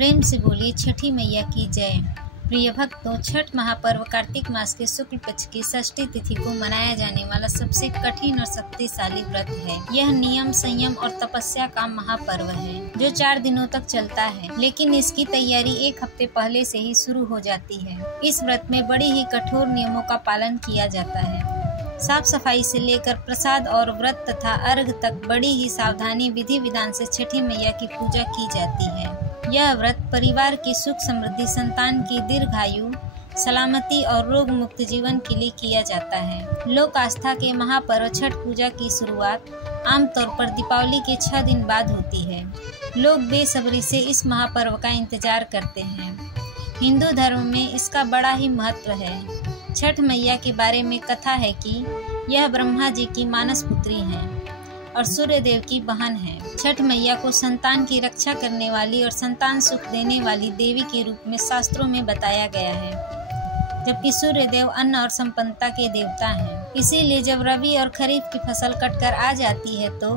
प्रेम से बोलिए छठी मैया की जय। प्रिय भक्तों, छठ महापर्व कार्तिक मास के शुक्ल पक्ष की षष्ठी तिथि को मनाया जाने वाला सबसे कठिन और शक्तिशाली व्रत है। यह नियम, संयम और तपस्या का महापर्व है जो 4 दिनों तक चलता है, लेकिन इसकी तैयारी 1 हफ्ते पहले से ही शुरू हो जाती है। इस व्रत में बड़ी ही कठोर नियमों का पालन किया जाता है। साफ सफाई से लेकर प्रसाद और व्रत तथा अर्घ तक बड़ी ही सावधानी, विधि विधान से छठी मैया की पूजा की जाती है। यह व्रत परिवार की सुख समृद्धि, संतान की दीर्घायु, सलामती और रोग मुक्त जीवन के लिए किया जाता है। लोक आस्था के महापर्व छठ पूजा की शुरुआत आमतौर पर दीपावली के 6 दिन बाद होती है। लोग बेसब्री से इस महापर्व का इंतजार करते हैं। हिंदू धर्म में इसका बड़ा ही महत्व है। छठ मैया के बारे में कथा है कि यह ब्रह्मा जी की मानस पुत्री हैं और सूर्य देव की बहन है। छठ मैया को संतान की रक्षा करने वाली और संतान सुख देने वाली देवी के रूप में शास्त्रों में बताया गया है, जबकि सूर्य देव अन्न और संपन्नता के देवता हैं। इसीलिए जब रबी और खरीफ की फसल कटकर आ जाती है तो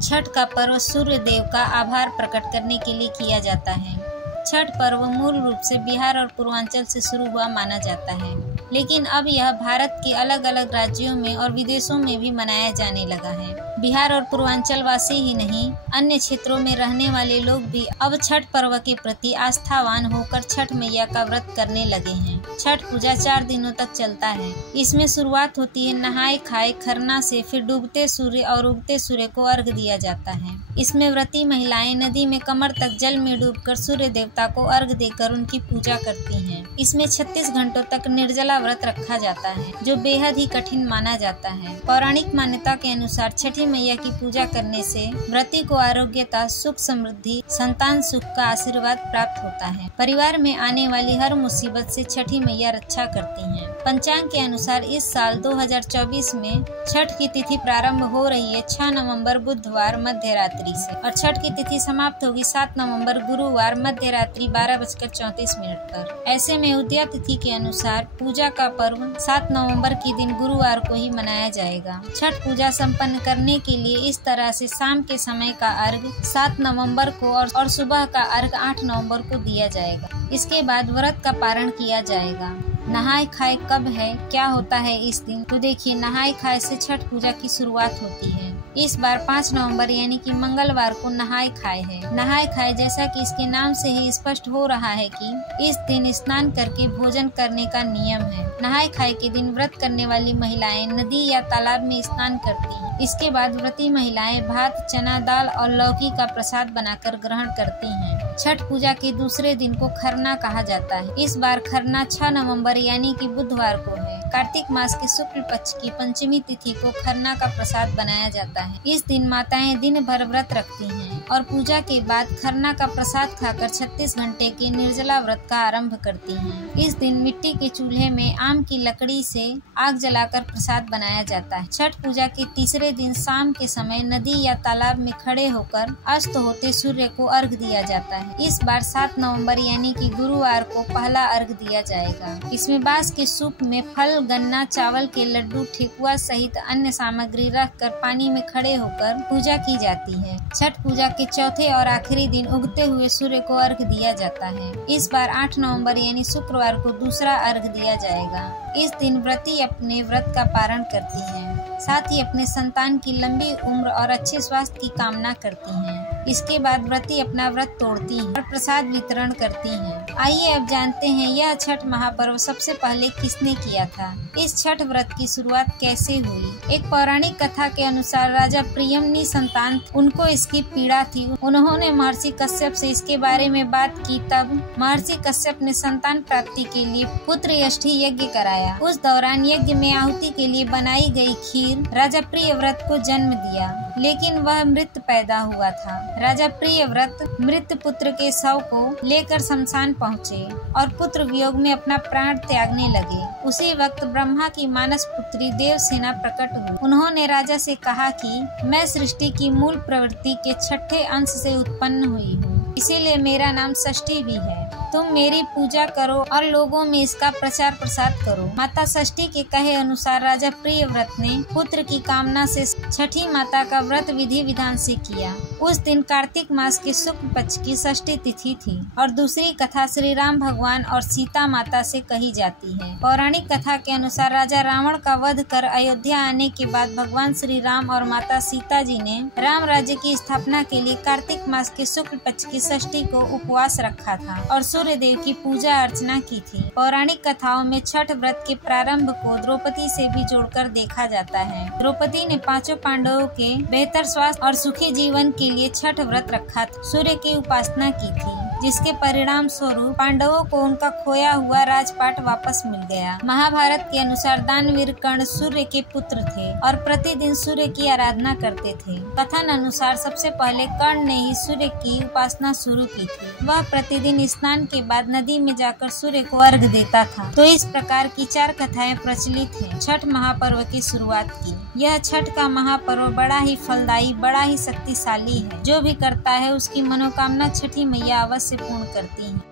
छठ का पर्व सूर्य देव का आभार प्रकट करने के लिए किया जाता है। छठ पर्व मूल रूप से बिहार और पूर्वांचल से शुरू हुआ माना जाता है, लेकिन अब यह भारत के अलग अलग राज्यों में और विदेशों में भी मनाया जाने लगा है। बिहार और पूर्वांचल वासी ही नहीं, अन्य क्षेत्रों में रहने वाले लोग भी अब छठ पर्व के प्रति आस्थावान होकर छठ मैया का व्रत करने लगे हैं। छठ पूजा 4 दिनों तक चलता है। इसमें शुरुआत होती है नहाए खाए खरना से, फिर डूबते सूर्य और उगते सूर्य को अर्घ दिया जाता है। इसमें व्रती महिलाएं नदी में कमर तक जल में डूबकर सूर्य देवता को अर्घ देकर उनकी पूजा करती हैं। इसमें 36 घंटों तक निर्जला व्रत रखा जाता है, जो बेहद ही कठिन माना जाता है। पौराणिक मान्यता के अनुसार छठी मैया की पूजा करने से व्रती को आरोग्यता, सुख समृद्धि, संतान सुख का आशीर्वाद प्राप्त होता है। परिवार में आने वाली हर मुसीबत से छठी मैया रक्षा करती हैं। पंचांग के अनुसार इस साल 2024 में छठ की तिथि प्रारंभ हो रही है 6 नवंबर बुधवार मध्य रात्रि से, और छठ की तिथि समाप्त होगी 7 नवंबर गुरुवार मध्य रात्रि 12:34 पर। ऐसे में उदया तिथि के अनुसार पूजा का पर्व 7 नवंबर के दिन गुरुवार को ही मनाया जाएगा। छठ पूजा संपन्न करने के लिए इस तरह से शाम के समय का अर्घ 7 नवंबर को और सुबह का अर्घ 8 नवंबर को दिया जाएगा। इसके बाद व्रत का पारण किया जाएगा। नहाए खाए कब है, क्या होता है इस दिन? तो देखिए, नहाए खाए से छठ पूजा की शुरुआत होती है। इस बार 5 नवंबर यानी कि मंगलवार को नहाए खाए है। नहाए खाए जैसा कि इसके नाम से ही स्पष्ट हो रहा है कि इस दिन स्नान करके भोजन करने का नियम है। नहाए खाए के दिन व्रत करने वाली महिलाएं नदी या तालाब में स्नान करती हैं। इसके बाद व्रती महिलाएं भात, चना दाल और लौकी का प्रसाद बनाकर ग्रहण करती हैं। छठ पूजा के दूसरे दिन को खरना कहा जाता है। इस बार खरना 6 नवंबर यानी कि बुधवार को है। कार्तिक मास के शुक्ल पक्ष की पंचमी तिथि को खरना का प्रसाद बनाया जाता है। इस दिन माताएं दिन भर व्रत रखती हैं और पूजा के बाद खरना का प्रसाद खाकर 36 घंटे के निर्जला व्रत का आरंभ करती हैं। इस दिन मिट्टी के चूल्हे में आम की लकड़ी से आग जलाकर प्रसाद बनाया जाता है। छठ पूजा के तीसरे दिन शाम के समय नदी या तालाब में खड़े होकर अस्त होते सूर्य को अर्घ दिया जाता है। इस बार 7 नवंबर यानी कि गुरुवार को पहला अर्घ दिया जाएगा। इसमें बांस के सूप में फल, गन्ना, चावल के लड्डू, ठेकुआ सहित अन्य सामग्री रखकर पानी में खड़े होकर पूजा की जाती है। छठ पूजा के चौथे और आखिरी दिन उगते हुए सूर्य को अर्घ दिया जाता है। इस बार 8 नवंबर यानी शुक्रवार को दूसरा अर्घ दिया जाएगा। इस दिन व्रती अपने व्रत का पारण करती हैं, साथ ही अपने संतान की लंबी उम्र और अच्छे स्वास्थ्य की कामना करती हैं। इसके बाद व्रती अपना व्रत तोड़ती हैं और प्रसाद वितरण करती हैं। आइए अब जानते हैं यह छठ महापर्व सबसे पहले किसने किया था। इस छठ व्रत की शुरुआत कैसे हुई? एक पौराणिक कथा के अनुसार राजा प्रियम संतान, उनको इसकी पीड़ा थी। उन्होंने महर्षि कश्यप से इसके बारे में बात की। तब महर्षि कश्यप ने संतान प्राप्ति के लिए पुत्र यष्टि यज्ञ कराया। उस दौरान यज्ञ में आहुति के लिए बनाई गई खीर राजा प्रियव्रत को जन्म दिया, लेकिन वह मृत पैदा हुआ था। राजा प्रियव्रत मृत पुत्र के शव को लेकर शमशान पहुँचे और पुत्र वियोग में अपना प्राण त्यागने लगे। उसी वक्त ब्रह्मा की मानस पुत्री देवसेना प्रकट हुई। उन्होंने राजा से कहा कि मैं सृष्टि की मूल प्रवृत्ति के 6ठे अंश से उत्पन्न हुई हूँ, इसीलिए मेरा नाम षष्ठी भी है। तुम मेरी पूजा करो और लोगों में इसका प्रचार प्रसार करो। माता षष्ठी के कहे अनुसार राजा प्रियव्रत ने पुत्र की कामना से छठी माता का व्रत विधि विधान से किया। उस दिन कार्तिक मास के शुक्ल पक्ष की षष्ठी तिथि थी और दूसरी कथा श्री राम भगवान और सीता माता से कही जाती है। पौराणिक कथा के अनुसार राजा रावण का वध कर अयोध्या आने के बाद भगवान श्री राम और माता सीता जी ने राम राज्य की स्थापना के लिए कार्तिक मास के शुक्ल पक्ष की षष्ठी को उपवास रखा था और सूर्य देव की पूजा अर्चना की थी। पौराणिक कथाओं में छठ व्रत के प्रारंभ को द्रौपदी से भी जोड़कर देखा जाता है। द्रौपदी ने पांचों पांडवों के बेहतर स्वास्थ्य और सुखी जीवन के लिए छठ व्रत रखा था, सूर्य की उपासना की थी, जिसके परिणाम स्वरूप पांडवों को उनका खोया हुआ राजपाट वापस मिल गया। महाभारत के अनुसार दानवीर कर्ण सूर्य के पुत्र थे और प्रतिदिन सूर्य की आराधना करते थे। कथन अनुसार सबसे पहले कर्ण ने ही सूर्य की उपासना शुरू की थी। वह प्रतिदिन स्नान के बाद नदी में जाकर सूर्य को अर्घ देता था। तो इस प्रकार की 4 कथाएं प्रचलित हैं छठ महापर्व की शुरुआत की। यह छठ का महापर्व बड़ा ही फलदायी, बड़ा ही शक्तिशाली है। जो भी करता है उसकी मनोकामना छठी मैया अवश्य पूर्ण करती हैं।